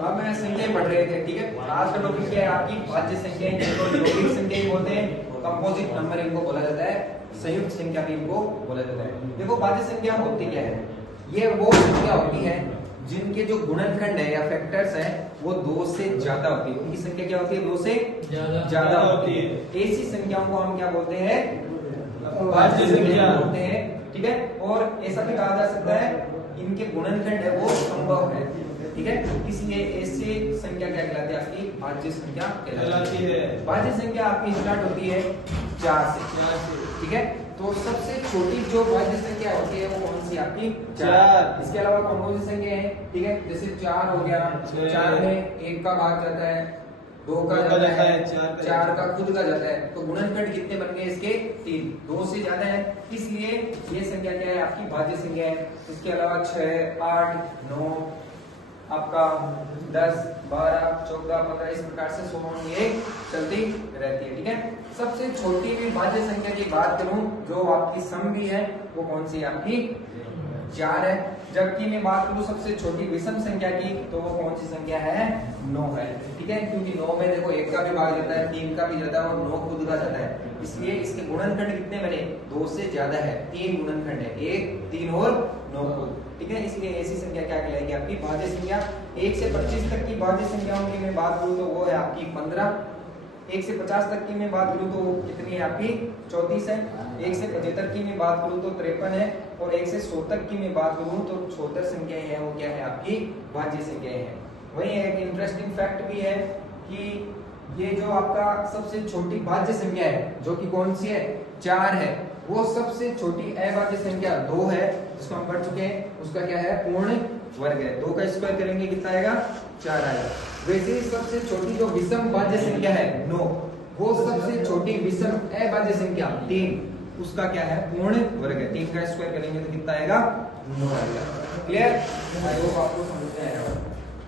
अब मैं संख्याएं पढ़ रहे थे, ठीक है। आज का टॉपिक क्या है आपकी भाज्य संख्याएं, जिनको यौगिक संख्याएं बोलते हैं, कंपोजिट नंबर इनको बोला जाता है, संयुक्त संख्या भी इनको बोला जाता है। देखो भाज्य संख्या होती क्या है, ये वो संख्या होती है जिनके जो गुणनखंड है या फैक्टर्स हैं वो 2 से ज्यादा होती है। उनकी संख्या क्या होती है, 2 से ज्यादा होती है। ऐसी संख्याओं को हम क्या बोलते हैं, भाज्य संख्या बोलते हैं, ठीक है। और ऐसा भी कहा जा सकता है इनके गुणनखंड है वो संभव है, ठीक है। इसलिए ऐसी संख्या क्या कहलाती है, आपकी भाज्य संख्या कहलाती है। भाज्य संख्या आपकी स्टार्ट होती है 4 से, ठीक है। तो सबसे छोटी जो भाज्य संख्या होती है वो कौन सी, आपकी 4। इसके अलावा कौन कौन सी संख्या है, ठीक है, जैसे 4 हो गया, 4 में 1 का भाग जाता है, 2 का जाता है, 4 का खुद का जाता है। तो गुणनखंड कितने बन गए इसके, 3, 2 से ज्यादा है, इसलिए ये संख्या क्या है, आपकी भाज्य संख्या है। इसके अलावा 6, 8, 9, आपका 10, 12, 14, 15 इस प्रकार से ये चलती रहती है, ठीक है। सबसे छोटी भी भाज्य संख्या की बात करूं जो आपकी सम भी है वो कौन सी, आपकी 4 है। जबकि मैं बात करूं सबसे छोटी विषम संख्या की तो वो कौन सी संख्या है, 9 है, ठीक है। क्योंकि 9 में देखो 1 का भी भाग जाता है, 3 का भी जाता है और 9 खुद का जाता है, इसलिए इसके गुणनखंड कितने बने, 2 से ज्यादा है, 3 गुणनखंड है, 1, 3 और 9 खुद, ठीक है। इसलिए ऐसी संख्या क्या कहलाएगी, आपकी भाज्य संख्या। 1 से 25 तक की भाज्य संख्याओं की मैं बात करूं तो वो है आपकी 15। 1 से 50 तक की मैं बात करूं तो कितनी है, आपकी 34 है। 1 से 75 की मैं बात करूं तो 53 है। और 1 से 100 तक की मैं बात करूं तो 76 संख्याएं हैं, वो क्या है, आपकी भाज्य संख्याएं हैं। वही एक इंटरेस्टिंग फैक्ट भी है कि ये जो आपका सबसे छोटी भाज्य संख्या है जो कि कौन सी है, 4 है, वो सबसे छोटी अभाज्य संख्या 2 है जिसको हम पढ़ चुके हैं, उसका क्या है, पूर्ण वर्ग है। 2 का स्क्वायर करेंगे कितना आएगा, 4 आएगा। वैसे ही सबसे छोटी जो विषम भाज्य संख्या है 9, वो सबसे छोटी विषम अभाज्य संख्या 3, उसका क्या है, पूर्ण वर्ग है। 3 का स्क्वायर करेंगे तो कितना आएगा, 9 आएगा। क्लियर, आई होप आपको समझ में आएगा।